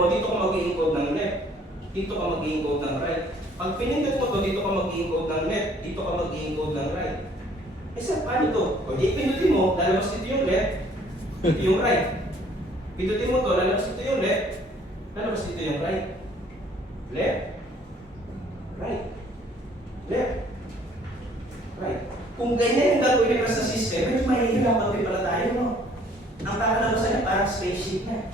mo, dito ka mag-i-encode ng left. Dito ka mag-i-encode ng right. Pag pinindot mo to, dito ka mag-i-encode ng left. Dito ka mag-i-encode ng right. Eh sir, paano to? O di pindutin mo, lalabas dito yung left, dito yung right. Pindutin mo to, lalabas dito yung left, lalabas dito yung right. Left, right, left, right. Kung ganyan yung gagawin nila sa system, medyo mahihirapan din pala tayo, no? Ang kakalabasan niya parang spaceship niya.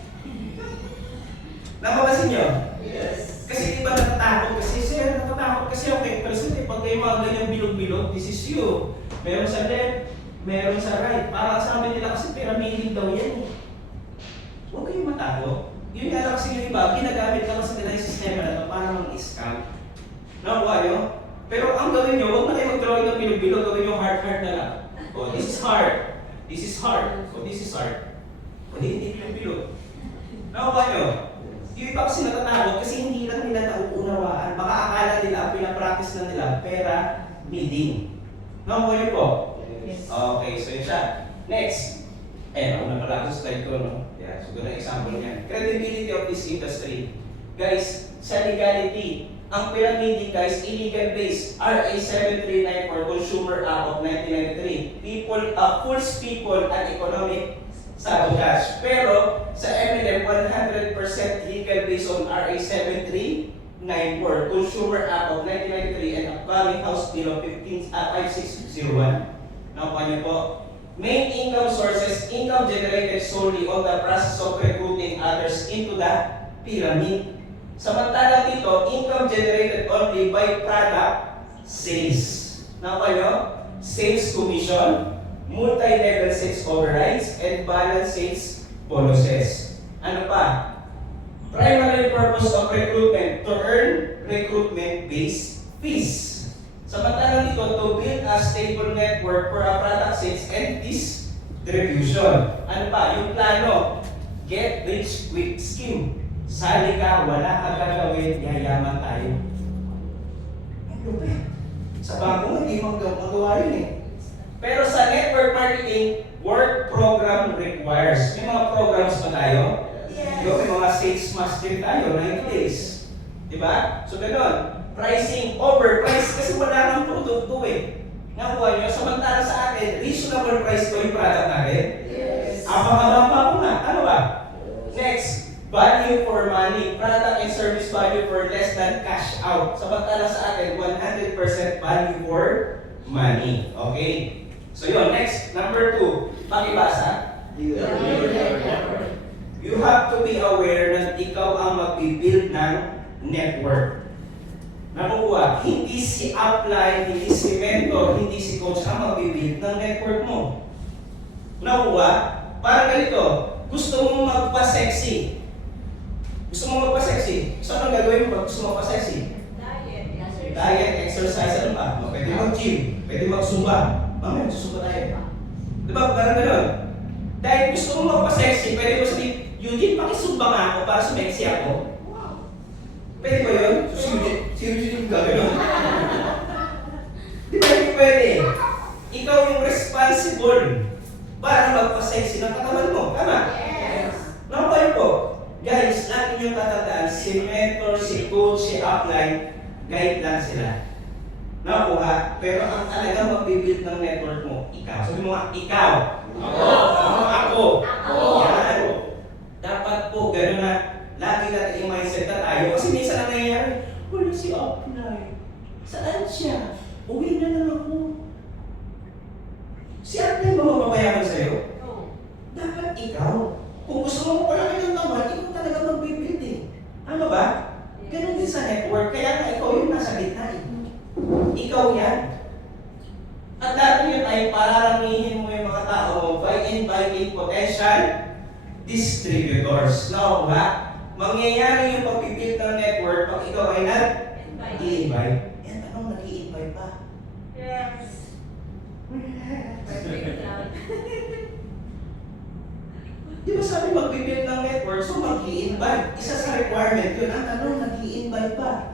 Napapansin niyo? Yes. Kasi di ba natatakot kasi, sir, natatakot kasi ako kay President. Pag kayo mga ganyang bilog-bilog, this is you. Meron sa left, meron sa right. Para sa amin nila kasi pyramid daw yan eh. Huwag kayong matakot. Yun nga lang kasi yung iba, ginagamit lang kasi nila yung sistema na ito para mang-scam. Nakuha nyo? Pero ang gawin nyo, huwag na kayo mag-drawing ng bilog-bilog, gawin nyo hard-hard na lang. Oh, this is hard. This is hard. Oh, this is hard. O, hindi bilog-bilog. Nakuha nyo? Yung iba kasi natatakot kasi hindi lang nila nauunawaan. Baka akala nila ang pinapractice na nila pera bidding. Nakuha nyo po? Yes. Okay, so yun siya. Next. Ako na pala sa slide ko, no? Yeah, so gano'n example niyan. Credibility of this industry. Guys, sa legality, ang pyramid guys, illegal base, RA 739 for Consumer Act of 1993. Fools people and economic sabotage. Pero sa MLM, 100% legal based on RA 7394, Consumer Act of 1993 and upcoming House Bill of 5601. Nakuha niyo po. Main income sources, income generated solely on the process of recruiting others into the pyramid. Samantalang dito, income generated only by product sales. Nakuha niyo? Sales commission, multi-level sales overrides, and balance sales bonuses. Ano pa? Primary purpose of recruitment to earn recruitment-based fees. Samantalang dito, to build a stable network for a product sales and distribution. Ano pa? Yung plano, get rich quick scheme. Sali ka, wala ka gagawin, yayaman tayo. Sa bangko, hindi magawa yun eh. Pero sa network marketing, work program requires. May mga programs pa tayo? Yes. May mga sales master tayo, 9 days. Diba? So gano'n. Pricing, overprice, kasi wala nang produkto eh. Nakuha nyo, samantala sa akin, reasonable price ko yung product natin. Yes. Abang-abang po nga. Ano ba? Next, value for money. Product and service value for less than cash out. Samantala sa akin, 100% value for money. Okay? So yun, next, number 2, pakibasa. You have to be aware na ikaw ang mag-build ng network. Nakuha, hindi si upline, hindi si mentor, hindi si coach ang mag-build ng network mo. Nakuha, parang ganito, gusto mo magpa-sexy. Gusto mo magpa-sexy. So anong gagawin mo pag gusto mo magpa-sexy? Diet, exercise, ano ba? Pwede mag-gym, pwede mag-zumba. Mamaya, susumba tayo. Diba, parang gano'n? Dahil gusto mo magpa-sexy, pwede mo sabihin, Eugene, pakisumba nga ako para sumexy ako. Pwede ba yun? Si Eugene yung gagawin. Di ba hindi pwede? Ikaw yung responsible para magpa-sexy ng katawan mo. Tama? Yes. Nakuha po. Guys, lagi nyo tatandaan, si mentor, si coach, si upline, guide lang sila. Nakuha. Pero ang talagang magbibuild ng network mo, ikaw. Sabi mo nga, ikaw. Ako. Yan. Dapat po, gano'n na, lagi natin yung mindset na tayo. Kasi minsan ang nangyayari, wala si upline. Saan siya? Uwi na lang ako. Si upline ba mapapayaman sa'yo? Dapat ikaw. Kung gusto mo palaki ng taman, ikaw talaga magbibuild eh. Ano ba? Ganun din sa network. Kaya nga ikaw yung nasa gitna eh. Ikaw yan. At dati yun ay pararamihin mo yung mga tao mo by inviting potential distributors. Now, mangyayari yung pag-build ng network pag ikaw ay nag-i-invite. Yan, anong nag-i-invite pa? Yes. Di ba sabi mag-build ng network, so mag-i-invite. Isa sa requirement yun, ang anong nag-i-invite pa?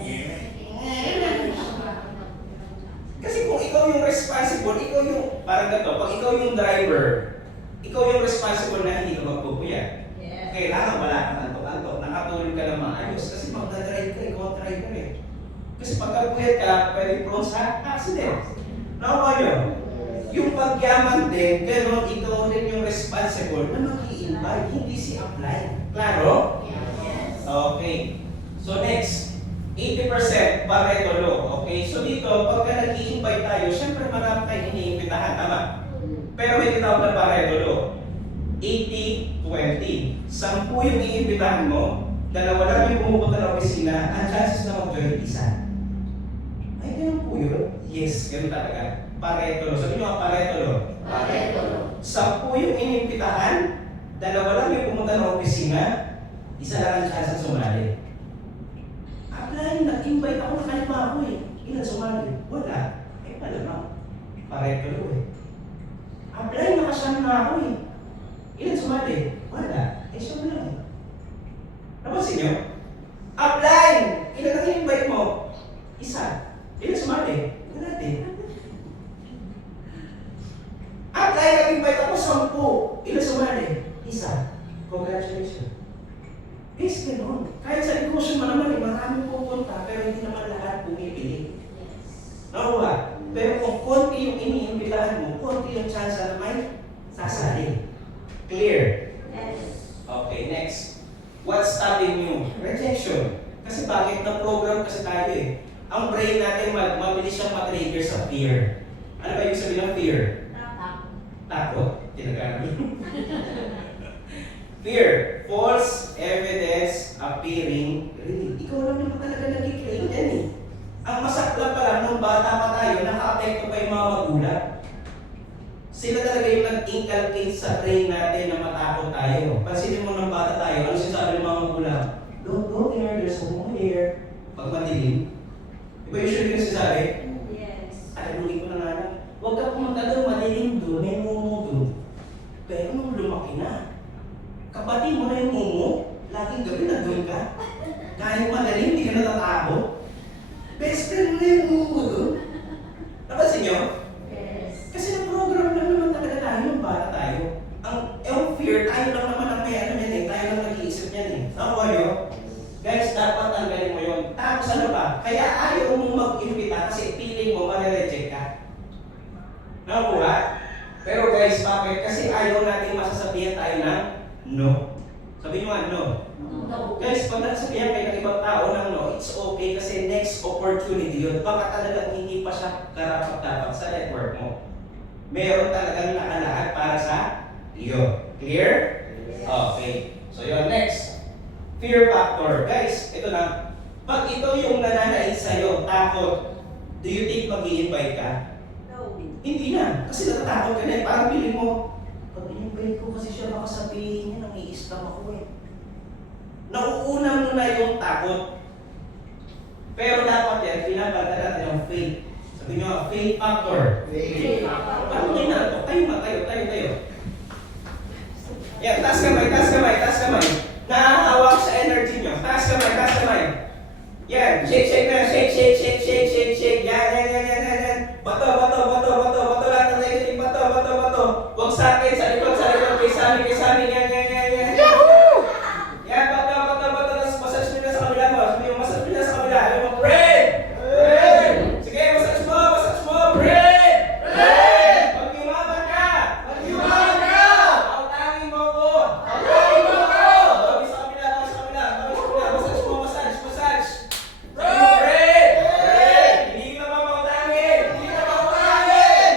Yes. Kasi kung ikaw yung responsible, ikaw yung, parang ganito, pag ikaw yung driver, ikaw yung responsible na hindi ka magpupuyat. Yes. Kailangan wala kang antok-antok, ka na maayos. Kasi magdadrive ka, ikaw ang driver eh. Kasi pagka puyat ka, pwede prone sa accident. Nakuha nyo? Yung pagyaman din, gano'n, ikaw rin yung responsible na mag-i-invite, hindi si apply. Klaro? Yes. Okay. So next, 80% Pareto law. Okay? So dito, pagka nag-i-invite tayo, syempre marami tayong iniimbitahan, tama? Pero may tinawag na Pareto law. 80-20. 10 yung iimbitahan mo, dalawa lang yung pumupunta ng opisina, ang chances na mag-join isa. Ay, ganun po yun? Yes, ganun talaga. Pareto law. Sabi nyo ang Pareto law. Pareto. 10 yung inimbitahan, dalawa lang yung pumunta ng opisina, isa lang ang chance sumali. Apply, nag-invite ako, nakalima ako eh. Ilan sumali? Wala. Eh, malamang. Pareto law eh. Apply, nakasama na ako eh. Ilan sumali? Wala. Eh, siya lang eh. Napansin nyo? Apply! Ilan ang in-invite mo? Isa. Ilan sumali? Wala din. Apply, nag-invite ako 10. Ilan sumali? Isa. Congratulations. Guys, gano'n. Kahit sa negosyo mo naman, maraming pupunta, pero hindi naman lahat bumibili. Nakuha? Pero kung konti yung iniimbitahan mo, konti yung chance na may sasali. Clear? Yes. Okay, next. What's stopping you? Rejection. Kasi bakit? Na-program kasi tayo eh. Ang brain natin mabilis siyang matrigger sa fear. Ano ba yung sabihin ng fear? Takot. Tinagamit. Fear. False evidence appearing real. Ikaw lang naman talaga nag-claim yan eh. Ang masakla pa lang, nung bata pa tayo, naka-apekto pa yung mga magulang. Sila talaga yung nag-inculcate sa brain natin na matakot tayo. Pansinin mo ng bata tayo, ano sinasabi ng mga magulang? Don't go there, there's someone there. Pag madilim. Diba usually yung sinasabi? Yes. Alalunin ko na nga lang. Huwag ka pumunta doon, madilim doon, may mumu doon. Pero nung lumaki na, kapatid mo na yung mumu, laging gabi na doon ka. Kahit madalim, hindi ka natatakot. Best friend mo na yung mumu doon. Napansin nyo? Yes. Kasi na-program lang naman talaga tayo nung bata tayo. Ang fear, tayo lang naman ang may ano yan eh. Tayo lang nag-iisip yan eh. Nakuha nyo? Guys, dapat tanggalin mo yun. Tapos ano ba? Kaya ayaw mong mag-invita kasi feeling mo ma-reject ka. Nakuha? Pero guys, bakit? Kasi ayaw natin masasabihan tayo na no. Sabi nyo nga, no. No. Guys, pag nagsabihan kayo ng ibang tao ng no, it's okay kasi next opportunity yun. Baka talagang hindi pa siya karapat-dapat sa network mo. Meron talagang nakalahat para sa iyo. Clear? Yes. Okay. So yun, next. Fear factor. Guys, ito na. Pag ito yung nananait sa'yo, takot, do you think mag-i-invite ka? No. Hindi na. Kasi natatakot ka na eh. Parang pili mo, pag in-invite ko kasi siya, baka sabihin niya, nang-i-scam ako eh. Nauuna mo na yung takot. Pero dapat yan, pinapagda natin yung faith. Sabi nyo, faith factor. Paano nyo na ito? Tayo. Yan, taas kamay. Nakahawak sa energy nyo. Taas kamay. Yan, shake na. Shake. Yan. Bato. Lahat ng negative, bato. Huwag sa akin, sa likod. Kay Sammy. Yan. Yan, bato. Tapos massage nyo na sa kabila mo. Sabi yung massage nyo na sa kabila. Sabi mo, pray! Sige, massage mo, pray! Mag-iwaban ka! Pautangin mo ko! Sabi sa kabila. Massage! Pray! Hindi ka mapautangin!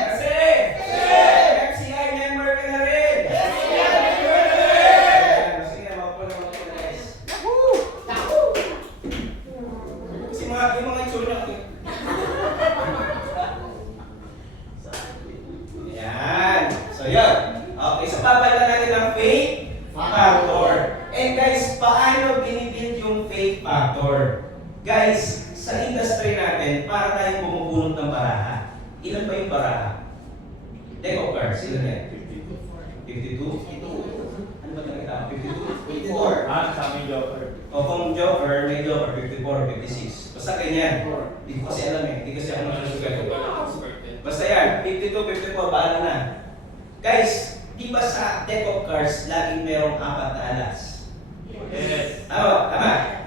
Kasi FCI member ka na rin! Sige, maupo na guys. Kasi yung mga itsura ko. Yan. So yun. Okay, so papalitan natin ang faith factor. And guys, paano binibuild yung faith factor? Guys, sa industry natin, para tayong bumubunot ng baraha. Ilan ba yung baraha? Deck of cards, ilan yan? 52? Ano ba talaga? 52? 54? Sa amin joker. O kung joker, may joker, 54, 56. Basta ganyan. Hindi ko kasi alam eh. Hindi kasi ako nasusugat. Basta yan, 52, 54, paano na? Guys, di ba sa deck of cards, laging merong 4 na alas? Yes. Tama?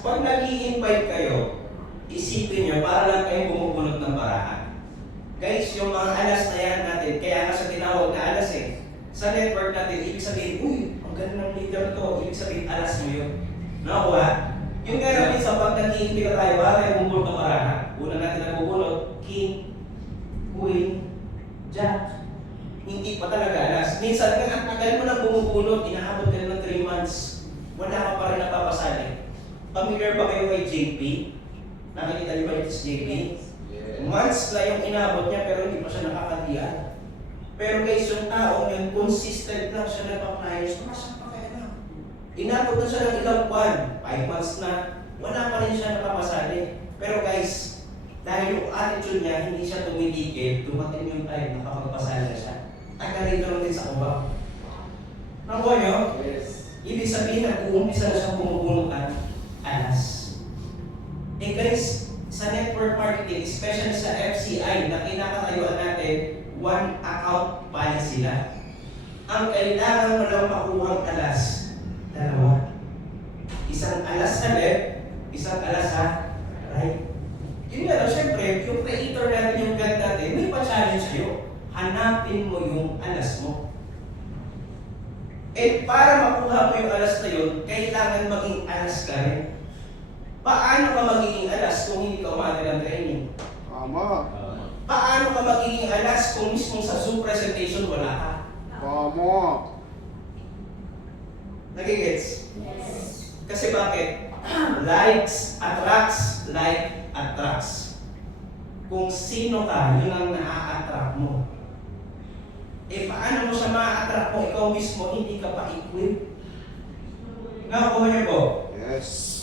pag nag-i-invite kayo, isipin nyo, para lang kayong bumubunot ng barahan. Guys, yung mga alas na yan natin, kaya nga sa tinawag na alas eh. Sa network natin, ibig sabihin, uy, ang ganda ng leader to, ibig sabihin, alas mo yun. Nakuha? Yung nga natin sa pag nag-iimbita tayo, para kayo bumubunot ng barahan. Una natin nabubunot, king, queen, jack. Hindi pa talaga alas. Minsan nga, ang tagal mo na bumubunot, inaabot ka na ng 3 months. Wala ka pa rin napapasali. Familiar ba kayo kay JP? Nakikita niyo ba ito si JP? Months na yung inabot niya pero hindi pa siya nakakatiyan. Pero guys, yung taong yun, consistent lang siya nagpa-pliers, tumasan pa kaya na. Inabot na siya ng ilang buwan, 5 months na, wala pa rin siya nakapasali. Pero guys, dahil yung attitude niya, hindi siya tumitigil, dumating yung time, nakapagpasali na siya. Taga-rito lang din sa kubak. Nakuha niyo? Yes. Ibig sabihin, nag-uumpisa na siyang bumubunutan, alas. Eh guys, sa network marketing, especially sa FCI, na kinakatayuan natin, one account policy sila. Ang kailangan mo lang makuhang alas, 2. Isang alas sa left, isang alas sa right. Yun nga lang, syempre, yung creator natin, yung God natin, may pa-challenge sa'yo. Hanapin mo yung alas mo. Eh, para makuha mo yung alas na yun, kailangan maging alas ka rin. Paano ka magiging alas kung hindi ka umati ng training? Tama. Paano ka magiging alas kung mismo sa Zoom presentation wala ka? Tama. Nagigets? Yes. Kasi bakit? Likes attracts, like attracts. Kung sino ka, yun ang naa-attract mo. Eh, paano mo siya ma-attract kung ikaw mismo hindi ka pa equipped? Nakukuha niyo po? Yes.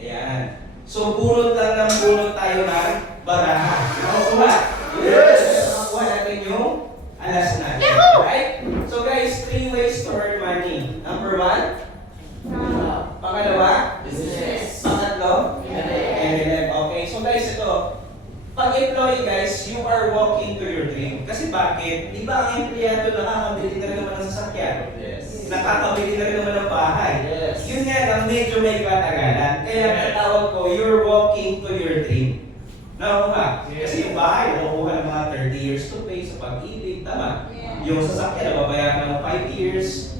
Ayan. So, bunot lang ng bunot tayo ng baraha. Nakukuha? Yes! Nakukuha natin yung alas natin. Right? So guys, 3 ways to earn money. Number 1, pangalawa, Business. pangatlo, Galing. okay. So guys, ito, pag-employee guys, you are walking to your dream. Kasi bakit? Di ba ang empleyado nakakabili na rin naman ng sasakyan? Yes. Nakakabili na rin naman ng bahay. Yes. Yun nga lang, medyo may katagalan. Kaya natawag ko, you're walking to your dream. Nakuha? Yes. Kasi yung bahay, nakuha ng mga 30 years to pay sa pag-ibig. Tama? Yeah. Yung sasakyan, nababayaran ng 5 years.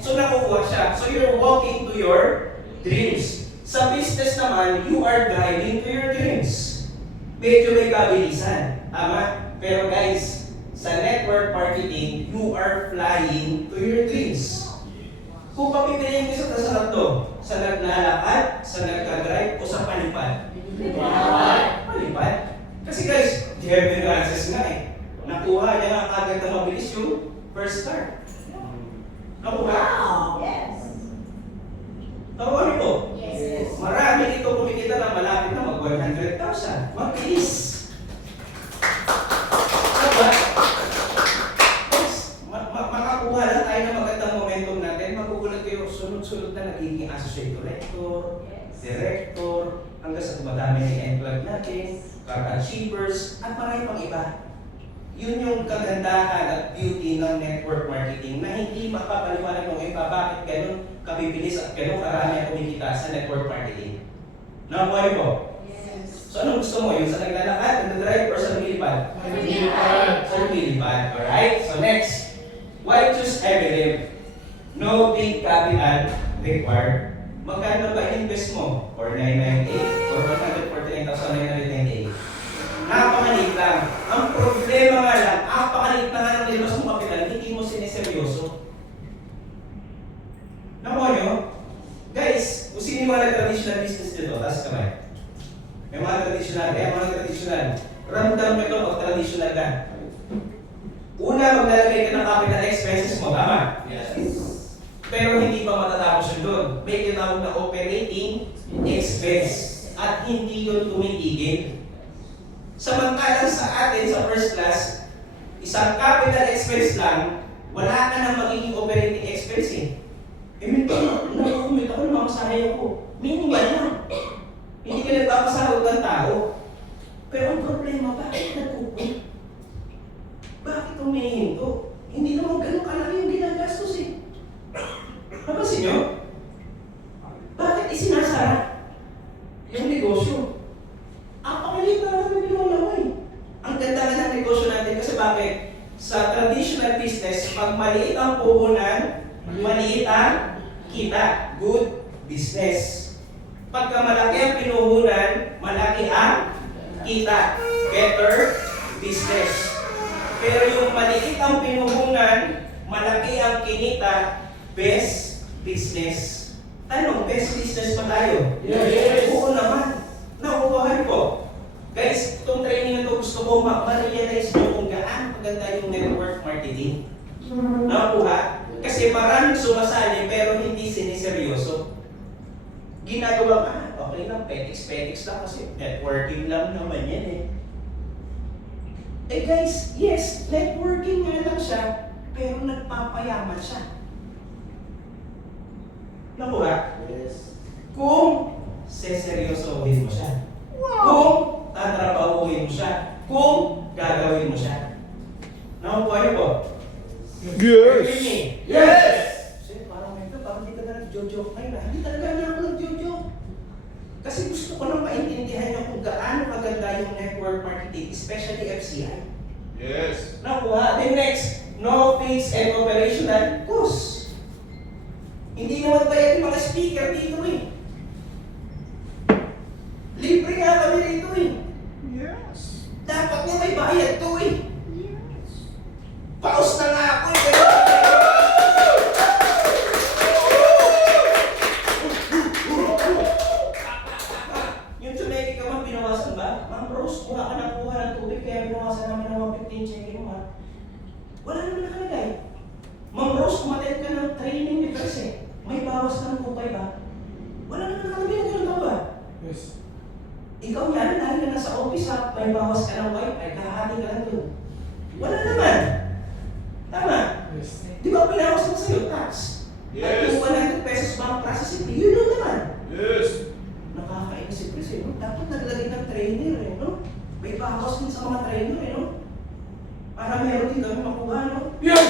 So nakukuha siya. So you're walking to your dreams. Sa business naman, you are driving to your dreams. Medyo may kabilisan. Tama? Pero guys, sa network marketing, you are flying to your dreams. Kung papipiliin ko sa tatlo, sa naglalakad, sa nagka-drive, o sa palipad? Palipad. Kasi guys, Jeremy Francis nga eh. Nakuha niya nga agad na mabilis yung first start. Nakuha? Yes. Nakuha nito. Yes. Marami dito kumikita na malapit na mag 100,000. Mabilis. Diba? Guys, makakuha lang tayo ng magandang momentum natin. Magugulat kayo, sunod-sunod na nagiging associate director, director, hanggang sa tumadami ng end-plug natin, kaka-achievers, at marami pang iba. Yun yung kagandahan at beauty ng network marketing na hindi makapaliwanag ng iba bakit ganun kabibilis at ganun karami ang kumikita sa network marketing. Nakuha niyo po? Yes. So anong gusto mo? Yung sa naglalakad, nag-drive, or sa lumilipad? Lumilipad. Sa lumilipad. Alright? So next, why choose Everlive? No big capital required. Magkano ba invest mo? 4,998 or 149,998? Napakaliit lang. Ang problema nga lang, napakaliit na nga ng nilabas mong kapital, hindi mo sineseryoso. Nakuha nyo? Guys, kung sino yung mga traditional business dito, taas kamay. May mga traditional. Ramdam mo ito pag traditional ka. Una, maglalagay ka ng capital expenses mo, tama? Yes. Pero hindi pa matatapos yun doon. May tinawag na operating expense. At hindi yun tumitigil. Samantalang sa atin, sa first class, isang capital expense lang, wala ka nang magiging operating expense eh. Kumita ko ng mga sahaya ko. Minimal lang. Hindi ka nagpapasahod ng tao. Pero ang problema, bakit nagkukulit? Bakit umihinto? Hindi naman ganun kalaki yung ginagastos eh. Napansin nyo? kita. Good business. Pagka malaki ang pinuhunan, malaki ang kita. Better business. Pero yung maliit ang pinuhunan, malaki ang kinita, best business. Tanong, best business pa tayo? Yes. Oo naman. Nakukuhan ko. Guys, itong training na ito gusto ko ma-realize mo kung gaano maganda yung network marketing. Nakuha? Kasi maraming sumasali pero hindi siniseryoso. Ginagawa ka, okay lang, petiks lang kasi networking lang naman yan eh. Eh guys, yes, networking nga lang siya, pero nagpapayaman siya. Nakuha? Yes. Kung seseryosohin mo siya. Kung tatrabahuhin mo siya. Kung gagawin mo siya. Nakuha niyo po? Yes. Yes. Kasi parang ito, parang hindi ka na nag-joke ngayon. Hindi talaga na ako nag-joke. Kasi gusto ko lang maintindihan niyo kung gaano kaganda yung network marketing, especially FCI. Yes. Nakuha. Then next, no fixed and operational costs. Hindi naman bayad yung mga speaker dito eh. Libre nga kami rito eh. Yes. Dapat nga may bayad to eh. Yes. Paus na nga ako eh. Yung tumeki ka man, binawasan ba? Ma'am Rose, kuha ka ng kuha ng tubig kaya binawasan namin ng 115 check-in mo ha. Wala naman nakalagay. Ma'am Rose, kumaten ka ng training ni Perse. May bawas ka ng kupay ba? Wala naman nakalagay na gano'n ba? Yes. Ikaw yan, dahil ka nasa office ha, may bawas ka ng wifi, kahahati ka lang doon. Wala naman. Tama. Yes. Di ba pinawas mo sa'yo tax? At yung 100 pesos bank processing fee, yun lang naman. Yes. Nakakainis si Chris eh, no? Dapat naglagay ng trainer eh, no? May bawas din sa mga trainer eh, no? Para meron din kami makuha, no? Yes.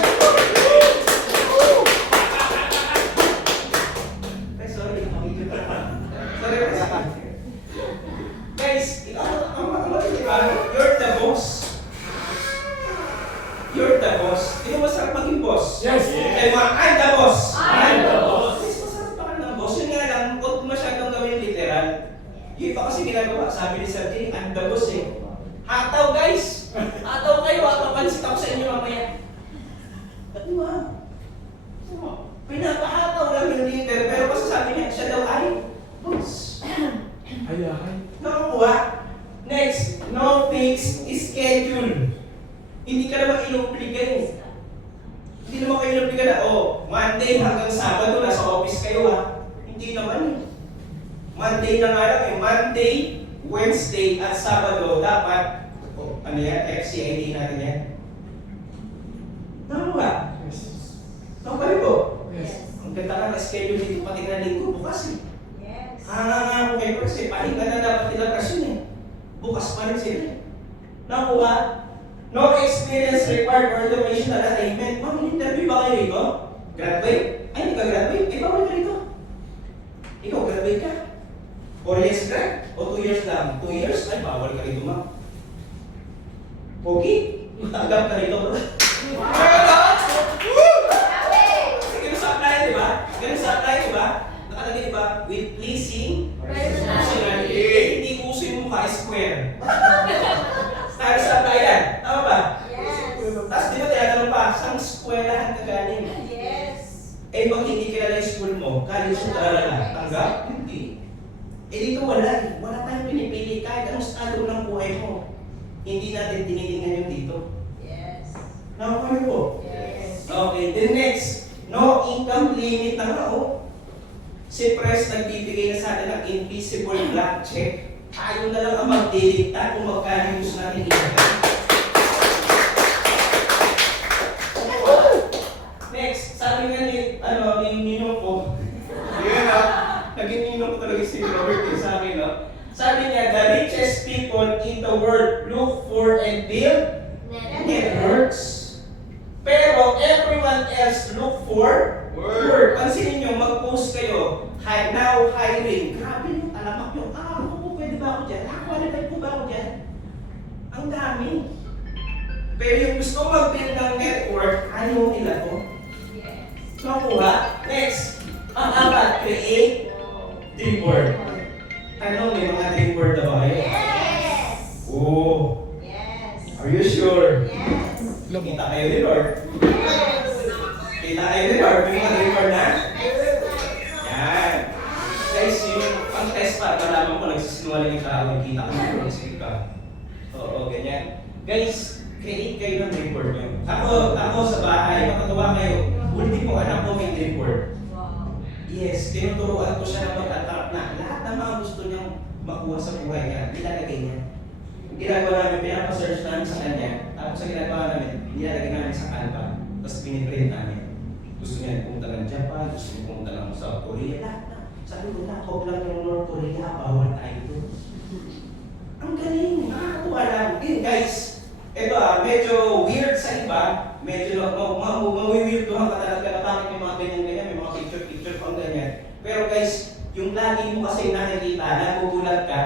Ay, sorry, nakakita ka naman. Sorry, guys, ikaw, you're the boss. You're the boss. Di ba masarap maging boss? Yes. Kaya mga, I'm the boss. I'm the boss. Guys, masarap pa ka ng boss. Yun nga lang, huwag masyadong gawin literal. Yung iba kasi ginagawa, sabi ni Sir Jay, I'm the boss eh. Hataw guys! Hataw kayo, papansit ako sa inyo mamaya. Di ba? Pinapahataw lang yung leader, pero kasi sabi niya, siya daw ay boss. Ayahay. Nakakuha. Next, no fixed schedule. Hindi ka naman inobligay. Hindi naman kayo inobligay na, Monday hanggang Sabado, nasa office kayo ha. Hindi naman eh. Monday na nga lang eh. Monday, Wednesday at Sabado, dapat, ano yan, FCID natin yan. Nakakuha. Yes. Nakakuha po. Yes. Ang ganda ka na schedule dito pati na linggo, bukas eh. Yes. Ako kayo kasi pahinga na dapat nila kasi eh. Bukas pa rin sila eh. Nakuha. No experience required or vocational attainment. Ma'am, interview ba kayo rito? Graduate? Ay, hindi ka graduate? Eh, bawal ka rito. Ikaw, graduate ka? 4 years grad? O 2 years lang? 2 years? Ay, bawal ka rito, ma'am. Okay? Matanggap ka rito, bro. Ganun sa apply, di ba? Ganun sa apply, di ba? Nakalagay, di ba? With pleasing personality. Hindi uso yung mukha, square. Tayo sa apply yan. Tama ba? Yes. Tapos di ba tinatanong pa, saan eskwelahan ka galing? Yes. Eh, pag hindi kilala yung school mo, college yung talaga, tanggap? Hindi. Eh, dito wala eh. Wala tayong pinipili. Kahit anong estado ng buhay mo, hindi natin tinitingnan yung dito. Yes. Nakakuha po? Yes. Okay, then next, no income limit na nga, Si Press nagbibigay na sa atin ng invisible black check. Tayo na lang ang magdilikta kung magkano yung gusto natin ilagay. Next, sabi nga ni Ninong ko, naging Ninong ko talaga si Robert sa akin, no? Sabi niya, the richest people in the world look for and build networks. Pero everyone else look for work. Pansinin nyo, mag-post kayo, now hiring. Grabe yung alamak nyo. Pwede ba ako dyan? Qualified po ba ako dyan? Ang dami. Pero yung gusto mag-build ng network, ayaw nila to. Yes. Nakuha. Next, Ang apat, create dream board. Tanong, may mga dream board na ba kayo? Yes. Oo. Yes. Are you sure? Yes. Kita kayo ni Lord. Yes. Kita kayo ni Lord. May mga dream board na? Yan. Guys, yung pang-test pa, malaman ko nagsisinungaling yung tao, yung kita ko na sige ka. Oo, ganyan. Guys, create kayo ng dream board nyo. Ako sa bahay, makatuwa kayo. Ultimo anak ko may dream board. Wow. Yes, tinuturuan ko siya na mag-attract na lahat ng mga gusto niyang makuha sa buhay niya, nilalagay niya. Yung ginagawa namin, pinapa-search namin sa kanya, tapos sa ginagawa namin, nilalagay namin sa Canva, tapos piniprint namin. Gusto niya pumunta ng Japan, gusto niya pumunta ng South Korea, lahat na. Sabi ko na, hope lang yung North Korea, bawal tayo doon. Ang galing, nakakatuwa lang. Yun guys, ito medyo weird sa iba, medyo mawiwirduhan ka talaga na bakit may mga ganyan-ganyan, may mga picture pang ganyan. Pero guys, yung lagi mo kasi nakikita, nagugulat ka,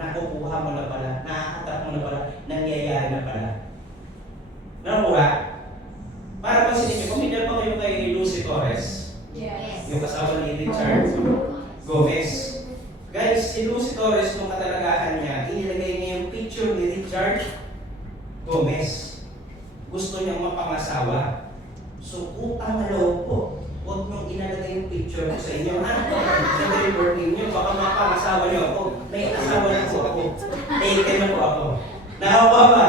nakukuha mo na pala, nakakatak mo na pala, nangyayari na pala. Nakuha? Para pansinin niyo, pamilyar pa kayo kay Lucy Torres, Yes. yung kasama ni Richard Gomez. Guys, si Lucy Torres, nung katalagahan niya, inilagay niya yung picture ni Richard Gomez. Gusto niyang mapangasawa. So, utang na loob po. Huwag niyong ilalagay yung picture ko sa inyo, ha? Sa report ninyo, baka mapangasawa niyo ako. May asawa na po ako. Taken na po ako. Nakakuha ba?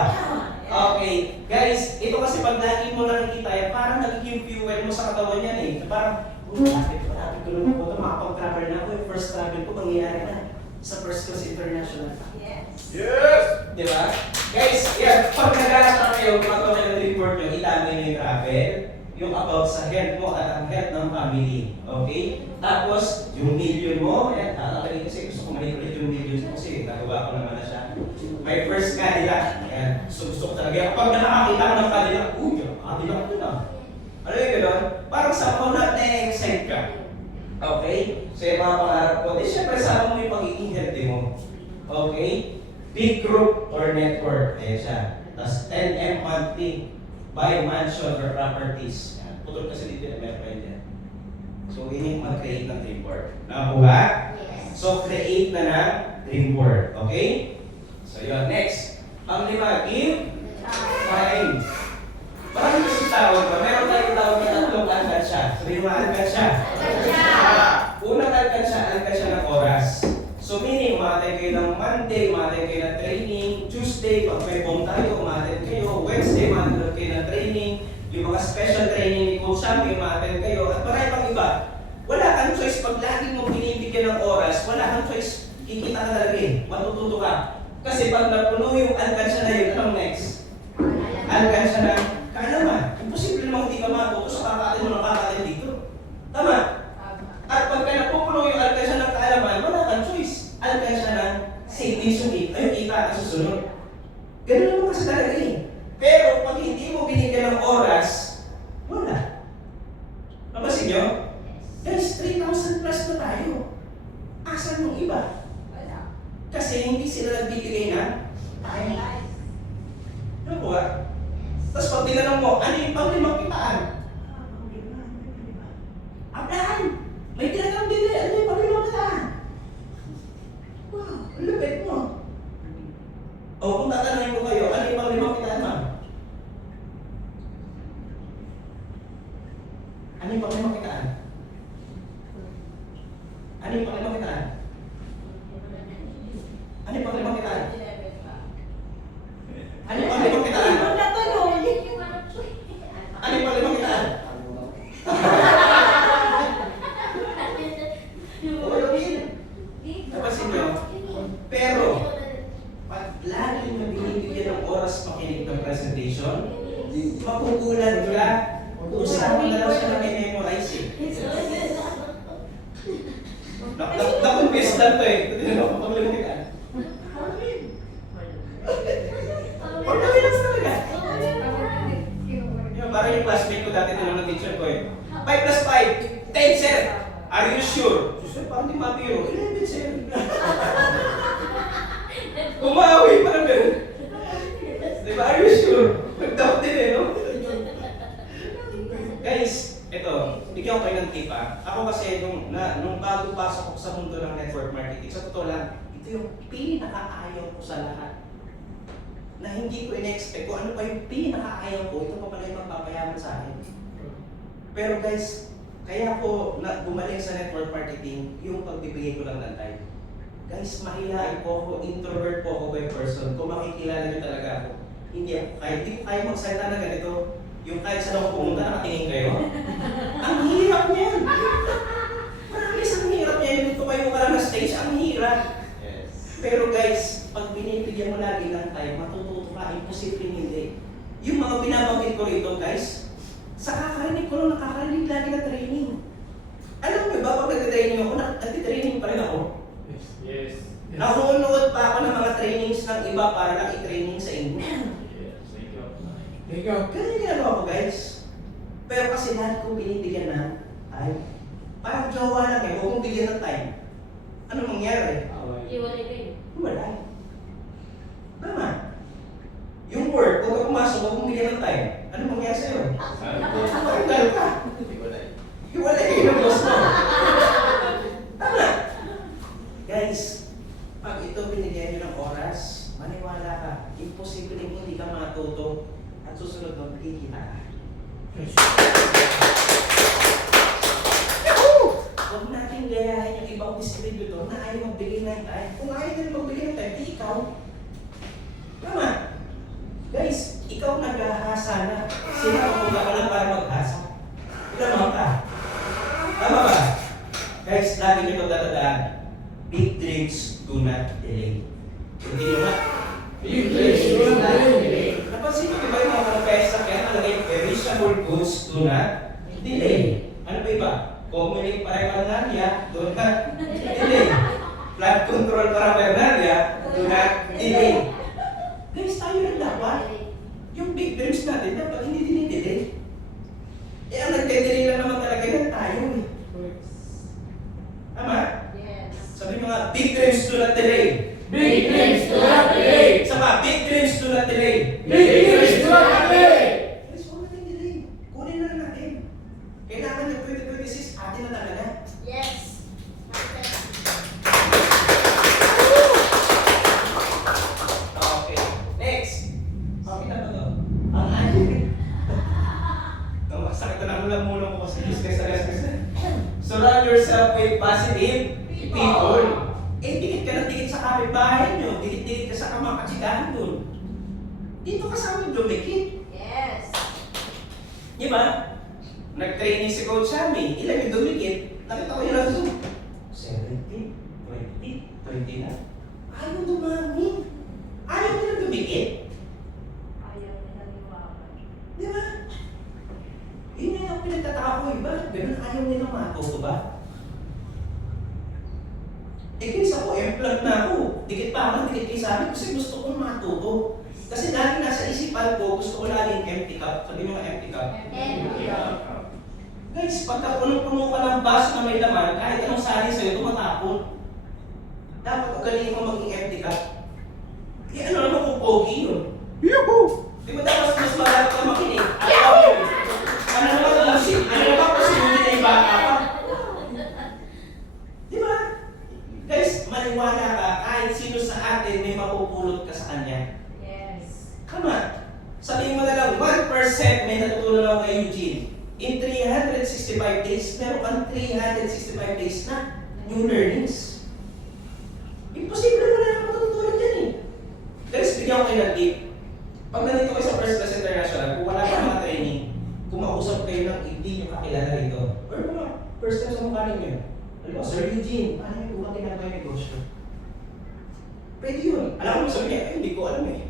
Okay. Guys, ito kasi pag lagi mo nakikita yan, parang nagiging fuel mo sa katawan yan eh. Parang, lapit ko lang po ito, makapag-travel na ako. Yung first travel ko, mangyayari na sa First Class International. Yes. Yes. Di ba? Guys, yan, pag nag-aaral na kayo, pag kayo ng report nyo, itama nyo yung travel, yung about sa health mo at ang health ng family. Okay? Tapos, yung million mo, yan, tatakalit kasi gusto ko manikulit yung million mo kasi nagawa ko naman na siya. My first Cadillac, yan, gusto ko talaga. Kapag nakakita ko ng Cadillac, uy, Cadillac ko na. Ano yung gano'n? Parang sa mo na na-excite ka. Okay? So yung mga pangarap ko, di syempre sama mo yung pagiging healthy mo. Okay? Big group or network. Ayan siya. Tapos 10M monthly. Buy mansion or properties. Yan. Putol kasi dito na meron kayo dyan. So yun yung mag-create ng dream board. Nakakuha? So create na ng dream board. Okay? So yun. Next. Pang-lima, give time. Marami kasi tawag ba? Meron tayong tawag na tatlong alkansya. Sabihin mo, alkansya. Unang alkansya ng oras. So meaning, umaten kayo ng Monday, umaten kayo ng training, Tuesday, pag may bomb tayo, umaten kayo, Wednesday, umaten kayo ng training, yung mga special training ni Coach Sammy, umaten kayo, at marami pang iba. Wala kang choice, pag lagi mo binibigyan ng oras, wala kang choice, kikita ka talaga eh, matututo ka. Kasi pag napuno yung alkansya na yun, anong next? Alkansya ng kaalaman. Imposible namang hindi ka matuto sa kakatin mo ng kakatin dito. Tama? At pagka napupuno yung alkansya ng kaalaman, wala kang choice. Alkansya ng savings yung kita ang susunod. Ganun naman kasi talaga eh. Pero pag hindi mo binigyan ng oras, wala. Nabasin nyo? Guys, 3,000 plus na tayo. Asan yung iba? Wala. Kasi hindi sila nagbibigay ng time. Ano po ba? Tapos pag tinanong mo, ano yung pang-limang kitaan? Abraham! May tinatawag din ano yung pang-limang kitaan? Wow, ang lupit mo. O kung tatanungin ko kayo, ano yung pang-limang kitaan, ma'am? Ano yung pang-limang kitaan? Ano yung pang-limang kitaan? Ano yung pang-limang kitaan? Ano yung pang-limang kitaan? Ano yung pang-limang kitaan? Oo, yun. Napansin nyo? Pero, pag lagi mo binibigyan ng oras makinig ng presentation, makukulan ka, usapan na lang siya na may memorize eh. Nakumpis lang to eh. Hindi na ako pag-limang kitaan. Pag-limang lang talaga. Parang yung classmate ko dati tinanong ng teacher ko eh. 5 plus 5, 10 sir. Are you sure? Sir, parang di mabiro. 11 sir. Umawi, parang gano'n. Diba, are you sure? Nag-doubt din eh, no? Guys, ito. bigyan ko kayo ng tip ah. Ako kasi nung bago pasok ako sa mundo ng network marketing, sa totoo lang, ito yung pinakaayaw ko sa lahat. Na hindi ko in-expect kung ano pa yung pinakaayaw ko, ito pa pala yung magpapayaman sa akin. Pero guys, kaya ko gumaling sa network marketing, yung pagbibigay ko lang ng time. Guys, mahihain po ako, introvert po ako by person. Kung makikilala nyo talaga ako, hindi ko kaya magsalita na ganito. Yung kahit saan ako pumunta, nakatingin kayo. Ang hirap niyan! Promise, ang hirap niyan. Yung tumayo ka lang na stage, ang hirap. Yes. Pero guys, pag binibigyan mo lagi ng time, matututo ka, imposible hindi. Yung mga binabanggit ko rito guys, sa kakarinig ko lang, nakakarinig lagi na training. Alam mo ba, pag nag-training ako, nag-training pa rin ako. Yes. Nakunood pa ako ng mga trainings ng iba para lang i-training sa inyo. Yes. Thank you. Ikaw. Ganyan yung ginagawa ko guys. Pero kasi lahat ko binibigyan ng time. Parang jowa lang eh, huwag mong bigyan ng time. Ano mangyari? Iwalay kayo. Wala. Tama. Yung work, huwag ka pumasok, huwag mong bigyan ng time. Ano mangyari sa'yo? Tanggal ka. Hiwalay kayo ng boss mo. Tama. Guys, pag ito binigyan nyo ng oras, maniwala ka, imposible hindi ka matuto at susunod doon, kikita ka. Huwag natin gayahin yung ibang distributor na ayaw magbigay ng time. Kung ayaw nila magbigay ng time, di ikaw. Tama. Guys, ikaw naghahasa na. Sinakuha ka lang para maghasa. Tama ka. Tama ba? Guys, lagi nyo tatandaan. Big dreams do not delay. Hindi nyo ba? Big dreams do not delay. Napansin mo diba yung mga pesa kaya nakalagay perishable goods do not delay. Ano ba iba? Common paraphernalia do not delay. Flood control paraphernalia do not delay. Guys, tayo rin dapat. Yung big dreams natin dapat hindi dinidelay. Eh, ang nagde-delay lang naman talaga yan tayo eh. Tama? Yes. Sabi nyo nga, big dreams do not delay. Big dreams do not delay. Sama, big dreams do not delay. Big dreams do not delay. Guys, huwag natin delay. Kunin na lang natin. Kailangan yung 2026, atin na talaga. Yes. Okay. Next. Sabi na ba to? Ang aling. Masakit na lang muna ko kasi discuss. Surround yourself with positive people. Eh, dikit ka na dikit sa kapitbahay nyo. Dikit-dikit ka sa kamakatsikahan dun. Dito ka sa amin dumikit. Yes. Di ba? Nag-training si Coach Sammy. Ilan yung dumikit? Nakita ko yun lang doon. 70, 20, 20 na. Ayaw dumami. Ayaw nila dumikit. Ayaw nila niwakan. Di ba? Yun nga yung pinagtataka ko eh. Bakit ganun ayaw nila matuto ba? Eh guys, ako, implant na ako. Dikit pa ako, dikit kayo sa akin kasi gusto kong matuto. Kasi lagi nasa isipan ko, gusto ko laging empty cup. Sabi mo nga empty cup. Guys, pagka punong-puno ka ng baso na may laman, kahit anong sali sa'yo, tumatapon. Dapat ugaliin mo maging empty cup. Eh ano naman kung pogi yun? Yuhu! Di ba dapat mas marami ka makinig? Ano naman kung sinunod na yung baka pa? Di ba? Guys, maniwala ka, kahit sino sa atin may mapupulot ka sa kanya. Yes. Tama. Sabihin mo na lang, 1% may natutunan ako kay Eugene. In 365 days, meron kang 365 days na new learnings. Imposible mo na matutunan dyan eh. Guys, bigyan ko kayo ng tip. Pag nandito kayo sa First Class International, kung wala pa mga training, kumausap kayo ng hindi nyo kakilala rito. Or mga first time sa mukha ninyo. Alam mo, Sir Eugene, paano yung kung ginagawa yung negosyo? Pwede yun. Alam mo sabi niya, hindi ko alam eh.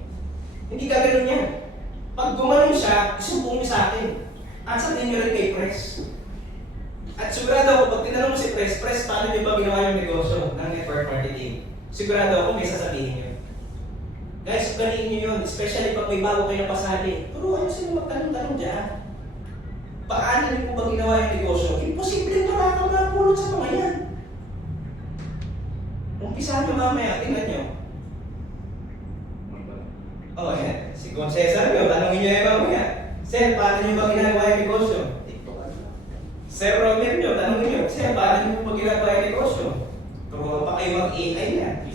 Hindi gagawin yan. Pag gumanon siya, isumbong niyo sa akin. At sabihin niyo rin kay Press. At sigurado ako, pag tinanong mo si Press, paano niyo ba ginawa yung negosyo ng network marketing? Sigurado ako may sasabihin niyo. Guys, galiin niyo yun. Especially pag may bago kayo na pasali. Turuan niyo sila magtanong-tanong dyan. Paano niyo po ba ginawa yung negosyo? Imposible wala kang mapulot sa mga yan. Umpisahan niyo mamaya, tingnan niyo. Oh, yan. Si Coach Cesar yun, tanongin niyo yung mamaya. Sir, paano niyo ba ginagawa yung negosyo? TikTok. Sir Romel nyo, tanongin nyo, sir, paano nyo po ginagawa yung negosyo? Turuan pa kayo mag-AI niya.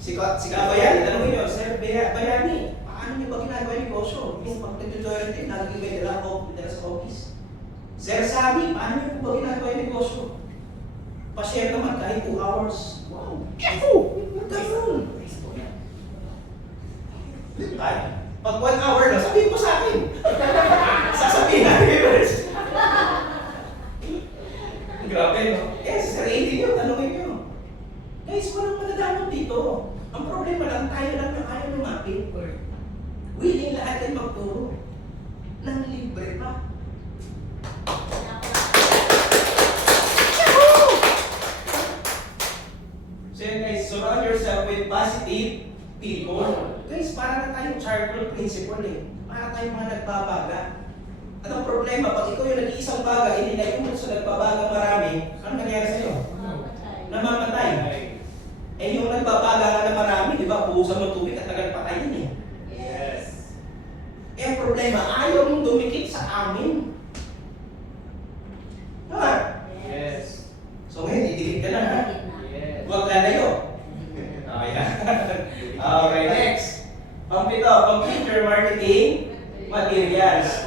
Si Kabayani, tanongin nyo, sir Bayani, paano nyo ba ginagawa yung negosyo? Yung pag-tutorial din, lagi may dala sa office. Sir Sami, paano nyo po ba ginagawa yung negosyo? Pa-share naman kahit 2 hours. Wow! Ganun! Ay, pag 1 hour lang, sabihin mo sa akin. Sasabihin natin viewers. Grabe, no? Yes, sarili nyo, tanongin nyo. Guys, walang madadamot dito. Ang problema lang, tayo lang yung ayaw lumapit. Willing lahat ay magturo. Nang libre pa. So yun guys, surround yourself with positive people. Guys, para na tayong charcoal principle eh. Para tayong mga nagbabaga. At ang problema, pag ikaw yung nag-iisang baga, hindi na yung sa nagbabaga marami, ano nangyari sa'yo? Namamatay. Eh yung nagbabaga ka na marami, di ba? Puhusan mo tubig at tagal patayin eh. Yes. Eh ang problema, ayaw mong dumikit sa amin. Tama? Yes. So ngayon, didikit ka na ha? Yes. Huwag lalayo. Okay na. Okay, next. Pang-pito, computer marketing materials.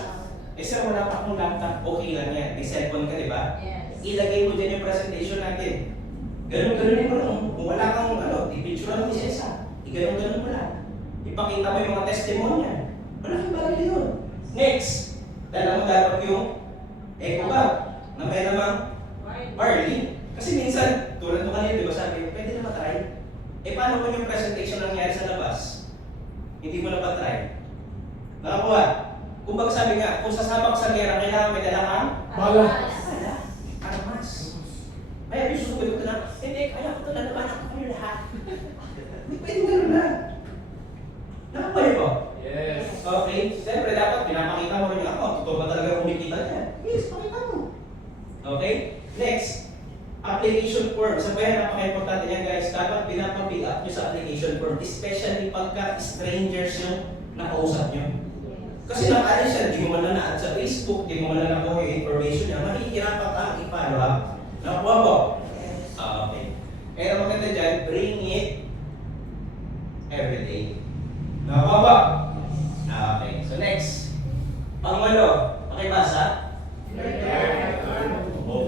Eh sir, wala pa akong laptop, okay lang yan. May cellphone ka, di ba? Yes. Ilagay mo dyan yung presentation natin. Ganun-ganunin mo lang. Kung wala kang i-picture lang ni isa. Ganun-ganun mo lang. Ipakita mo yung mga testimony. Malaking bagay yun. Next, dala mo dapat yung eco bag na may namang barley. Kasi minsan, tulad mo kanina, di ba sabi, pwede na matry. Eh paano kung yung presentation nangyari sa labas? Hindi mo na pa-try. Nakakuha? Kung baga sabi nga, kung sasama ka sa gera, kailangan may dala kang Bala. bala. Armas. May yung susunod ko na, hindi, kaya ko ito na naman ako kayo lahat. Pwede gano'n na. Nakakuha niyo po? Yes. Okay, siyempre dapat pinapakita mo rin ako. Totoo ba talaga kumikita dyan? Yes, pakita mo. Okay, next. Application form. Sa bayan, napaka-importante yan guys. Dapat pinapag-fill up nyo sa application form. Especially pagka strangers yung nakausap nyo. Kasi nakaalis siya, di mo man na na-add sa Facebook, di mo man na nakuha yung information niya, mahihirapan ka i-follow up. Nakuha po? Okay. Kaya ang maganda dyan, bring it every day. Nakuha po? Okay. So next. Pangwalo, pakibasa.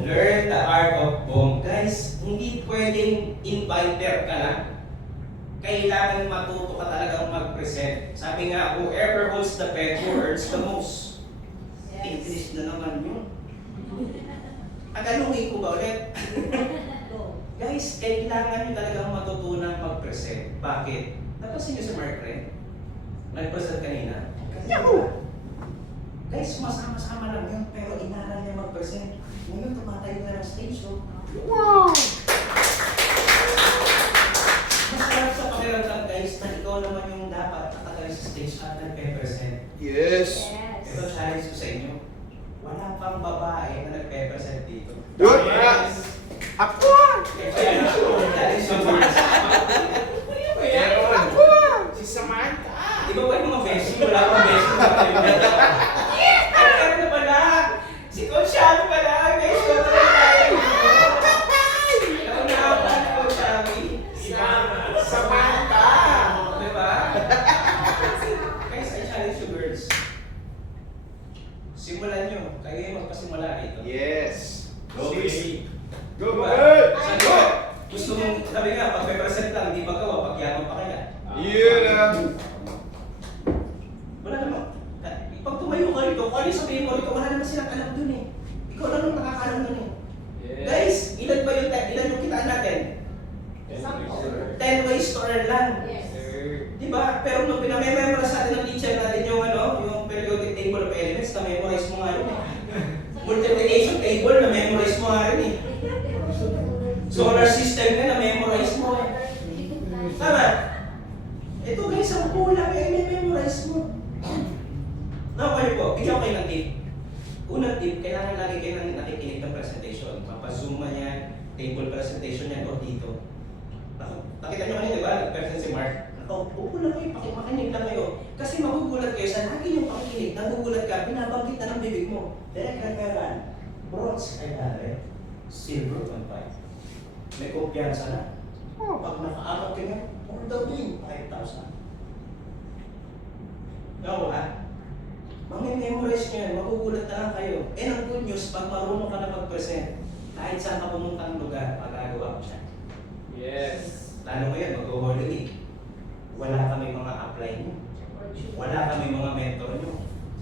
Learn the art of bomb. Guys, hindi pwedeng inviter ka lang. Kailangan matuto ka talagang mag-present. Sabi nga, whoever holds the pen earns the most. English na naman yun. Tagalogin ko ba ulit? Guys, kailangan nyo talagang matutunang mag-present. Bakit? Napansin nyo si Mark Ren? Nag-present kanina? Yahoo! Guys, sumasama-sama lang yun, pero inaral niya mag-present. Ngayon, tumatayo na ng stage show. Wow! Masarap sa pakiramdam guys na ikaw naman yung dapat nakatali sa stage at nagpe-present. Yes. Ito challenge ko sa inyo. Wala pang babae na nagpe-present dito. Good. Yes. Ako! Challenge ko. Ako! Si Samantha! Di ba ba yung mga beshi? Wala pang beshi. Ano na pala? Si Coach Shami pala. Guys, ko na tayo. Ano na ako ni Coach Shami? Samantha! Diba? Guys, I challenge you girls. Simulan nyo. Kayo yung magpasimula rito. Yes. Go, baby. Go, Diba? girl! Sagot! Gusto mong, sabi nga, pag may present lang, hindi ba gawa, pagyaman pa kaya? Yun Wala naman. Pag tumayo ka rito, kung ano yung sabihin mo rito, wala naman silang alam dun eh. Ikaw lang ang nakakalam dun eh. Guys, ilan ba yung kitaan natin? 10 ways to earn lang. Yes. Diba? Pero nung pinamememorize natin ng teacher natin yung yung periodic table of elements, na-memorize mo nga yun eh. Multiplication table, na-memorize mo nga rin eh. Solar system nga, na-memorize mo eh. Tama? Ito guys, ang kulang eh, may-memorize mo. Nakuha po, bigyan ko kayo ng tip. Unang tip, kailangan lagi kayo nang nakikinig ng presentation. Papazoom man yan, table presentation yan o dito. Nakita nyo kanina, di ba? Nag-present si Mark. Upo lang kayo, makinig lang kayo. Kasi magugulat kayo sa lagi yung pakikinig. Nagugulat ka, binabanggit na ng bibig mo. Direct referral. bronze ay dali, silver 1.5. May kumpiyansa na. Pag nakaabot ka nga, all the way, 5,000. No, ha? Mamimemorize nyo yan, magugulat na lang kayo. And ang good news, pag marunong ka na mag-present, kahit saan ka pumuntang lugar, magagawa ko siya. Yes. Lalo ngayon, mag-Holy Week. Wala kami mga apply nyo. Wala kami mga mentor nyo.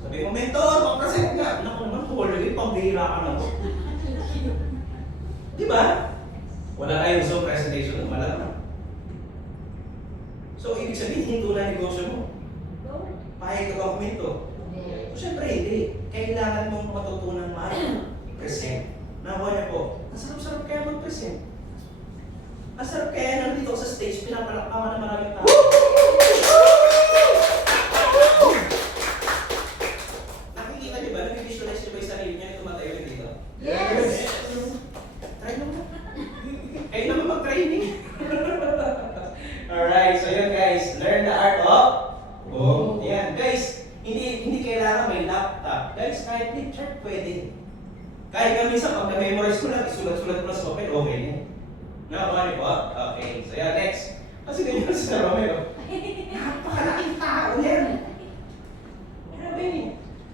Sabi mo, mentor, mag-present nga. Naku naman, Holy Week, pambihira ka na po. Di ba? Wala tayong Zoom presentation, malamang. So, ibig sabihin, hindi na negosyo mo. Pahig ka ba kuminto? Siyempre hindi. Kailangan mong matutunan mag-present. Nakuha niya po, ang sarap-sarap kaya mag-present. Ang sarap kaya nandito sa stage, pinapalakpakan ng maraming tao. Nakikita niyo ba? Nag-visualize niyo ba yung sarili niya na tumatayo rin dito? Yes! Try mo na. Kayo naman mag-training. Alright, so yun guys, learn the art of boom. Yan, guys, hindi kailangan may laptop. Guys, kahit may chart pwede. Kahit nga minsan, pag na-memorize mo lang, isulat-sulat mo sa papel, okay na. Nakakuha niyo po? Okay, so yan, next. Kasi ganyan si Sir Romeo. Napakalaking tao yan. Grabe.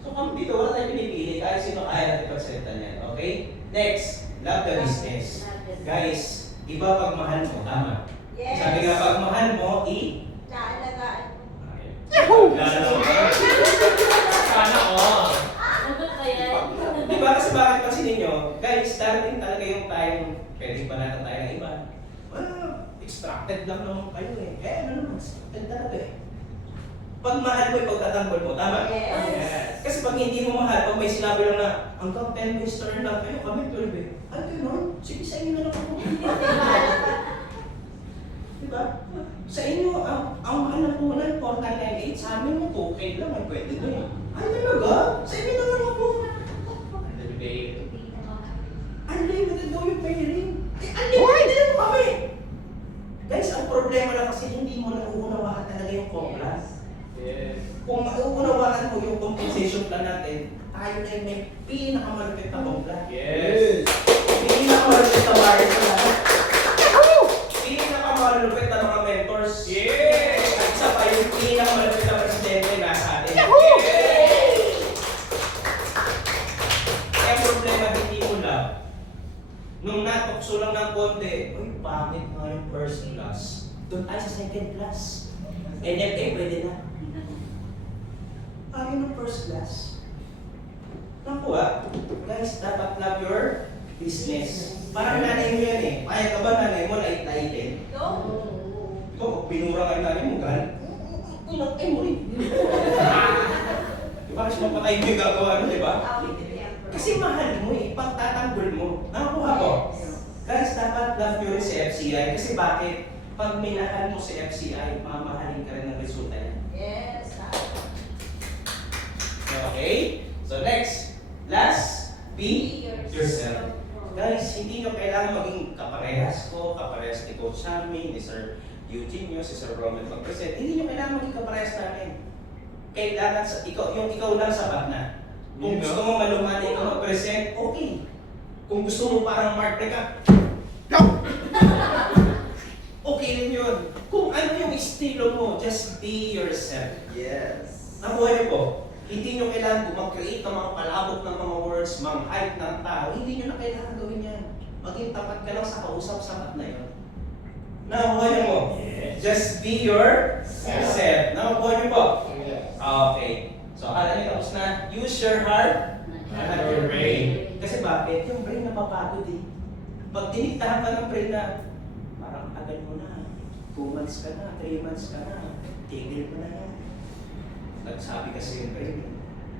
So kung dito, wala tayong pinipili, kahit sino kaya natin pagsalita niyan. Okay? Next, love the business. Guys, iba pag mahal mo, tama? Yes! Sabi nga, pag mahal mo, Naalagaan. Yahoo! Sana all. Ano kaya? Di ba kasi bakit kasi ninyo, guys, darating talaga yung time, pwede pa natin tayo ng iba. Extracted lang naman kayo eh. Ano naman, extracted talaga eh. Pag mahal mo, ipagtatanggol mo, tama? Yes. Kasi pag hindi mo mahal, pag may sinabi lang na, hanggang 10 days turn lang kayo, kami 12 eh. Ano yun? Sige sa inyo na lang ako. Diba? Sa inyo, ang mahal na punan, 498, sa amin mo, 2K lang, ay pwede doon eh. Ay talaga? Sa inyo na lang ako. Unlimited daw yung pairing. Eh, unlimited din mo kami. Guys, ang problema lang kasi hindi mo nauunawaan talaga yung compras. Yes. Kung mauunawaan mo yung compensation plan natin, tayo na yung may pinakamalupit na compra. Yes. Pinakamalupit na market na lahat. Pinakamalupit na mga mentors. Yes. At isa pa yung pinakamalupit na presidente nasa atin. Kaya ang problema hindi mo lang. Nung natukso lang ng konti, uy, pangit nga yung first class. Doon tayo sa second class. NFA pwede na. Ayaw ng first class. Naku guys, dapat love your business. Parang nanay mo yan eh. Kaya ka ba nanay mo lait-laitin? No? Ikaw, pag pinura ka yung nanay mo, gan? Pinatay mo rin. Diba kasi mapatay mo yung gagawa nun, di ba? Kasi mahal mo eh, pagtatanggol mo. Nakakuha ko. Guys, dapat love nyo rin si FCI. Kasi bakit? Pag minahal mo si FCI, mamahalin ka rin ng resulta niya. Yes. Okay? So next, last, be yourself. Guys, hindi nyo kailangan maging kaparehas ko, kaparehas ni Coach Sammy, ni Sir Eugene, si Sir Roman mag-present. Hindi nyo kailangan maging kaparehas namin. Kailangan sa ikaw lang sapat na. Kung gusto mo malumani ikaw mag-present, okay. Kung gusto mo parang Mark ka, okay rin yun. Kung ano yung estilo mo, just be yourself. Yes. Nakuha niyo po, hindi nyo kailangan mag-create ng mga palabok ng mga words, mga hype ng tao. Hindi nyo na kailangan gawin yan. Maging tapat ka lang sa kausap, sapat na yun. Nakuha niyo po, just be yourself. Nakuha niyo po. Okay. So, akala niyo tapos na, use your heart, not your brain. Kasi bakit? Yung brain napapagod eh. Pag tiniktahan ka ng brain na, parang tagal mo na, 2 months ka na, 3 months ka na, tigil mo na yan. Nagsabi kasi yung brain.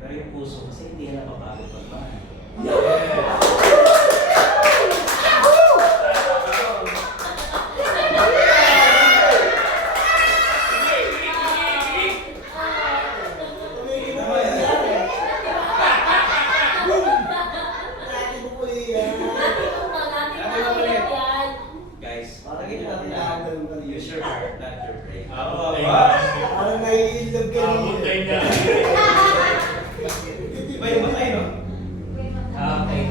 Pero yung puso kasi hindi yan napapagod pag mahal. Guys, lagyan nyo natin na use your heart, not your brain. Parang naiilog ka Iba yung matay, no? Okay.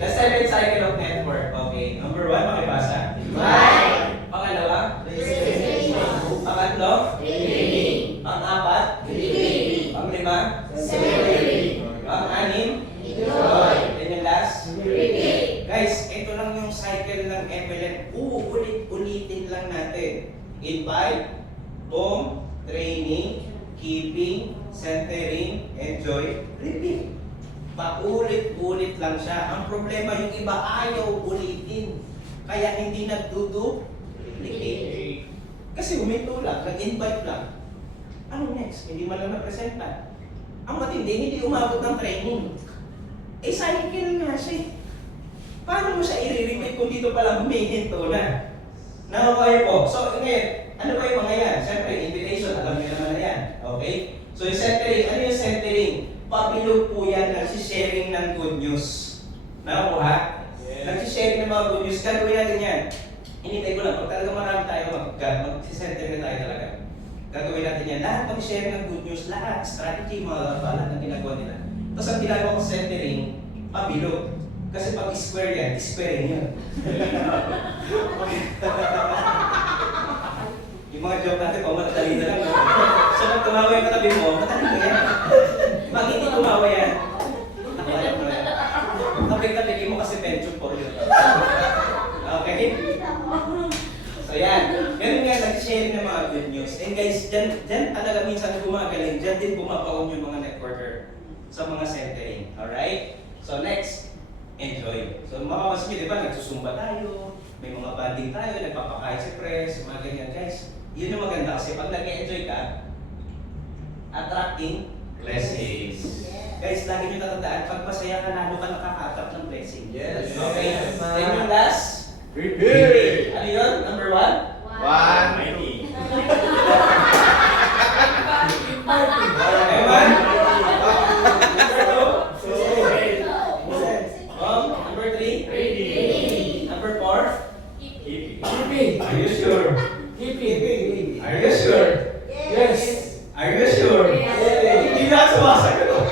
The seventh cycle of network. Okay. Number 1, makibasa. Divide. Pangalawa. Presentation. Pangatlo. Reading. Pang-apat. Reading. Pang-lima. Assembly. Pang-anim. Enjoy. And yung last. Repeat. Guys, ito lang yung cycle ng MLM. Uulit-ulitin lang natin. Invite, boom, training, keeping, centering, enjoy, repeat. Paulit-ulit lang siya. Ang problema, yung iba ayaw ulitin. Kaya hindi nagdudu-duplicate. Kasi huminto lang, nag-invite lang. Ano next? Hindi man lang na-presenta. Ang matindi, hindi umabot ng training. Eh, cycle nga siya. Paano mo siya i-repeat kung dito pa lang humihinto na? Nakakayo po. So, ngayon, ano ba yung mga yan? Siyempre, invitation, alam niyo naman na yan. Okay? So, yung centering, ano yung centering? Pabilog po yan, nagsisharing ng good news. Nakakuha? Yes. Nagsisharing ng mga good news. Gagawin natin yan. Hinintay ko lang, pag talaga marami tayo, mag-center na tayo talaga. Gagawin natin yan. Lahat mag-share ng good news, lahat, strategy, mga lahat ng ginagawa nila. Tapos ang ginagawa ko centering, pabilog. Kasi pag square yan, square yun. Yung mga joke natin, pag matali na lang. So pag tumawa yung katabi mo, matali mo yan. Pag hindi tumawa yan, nakawala mo yan. Tapik-tapik mo kasi pension po yun. Okay? So yan. Ganun nga, nag-sharing ng mga good news. And guys, dyan talaga minsan gumagaling. Dyan din bumabaon yung mga networker sa mga centering. Alright? So next, enjoy. So makawas nyo, di ba? Nagsusumba tayo, may mga banding tayo, nagpapakain sa press, mga ganyan. Guys, yun yung maganda kasi pag nag-enjoy ka, attracting blessings. Guys, lagi nyo tatandaan, pag masaya ka, lalo ka nakaka-attract ng blessing. Yes. Okay? Yes. Then yung last, Repeat. ano yun? Number 1? One. Okay, 1. Number 2. Number 3. Reading. Number 4. Keeping. Are you sure? Keeping. Are you sure? Yes. Are you sure? Yes. Hindi na sumasagot.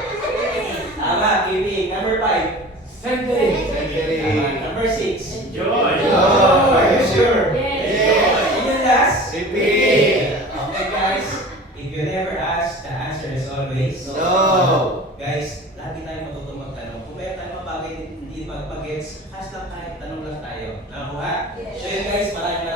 Tama, keeping. Number 5. Centering. Tama. Number 6. Enjoy. Are you sure? Yes. And yung last? Repeat. Okay guys, if you never ask, the answer is always No. Guys, lagi tayo matutong magtanong. Kung kaya tayo mapagay, hindi magpag-gets, ask lang tayo, tanong lang tayo. Nakuha? Yes. So yun guys, maraming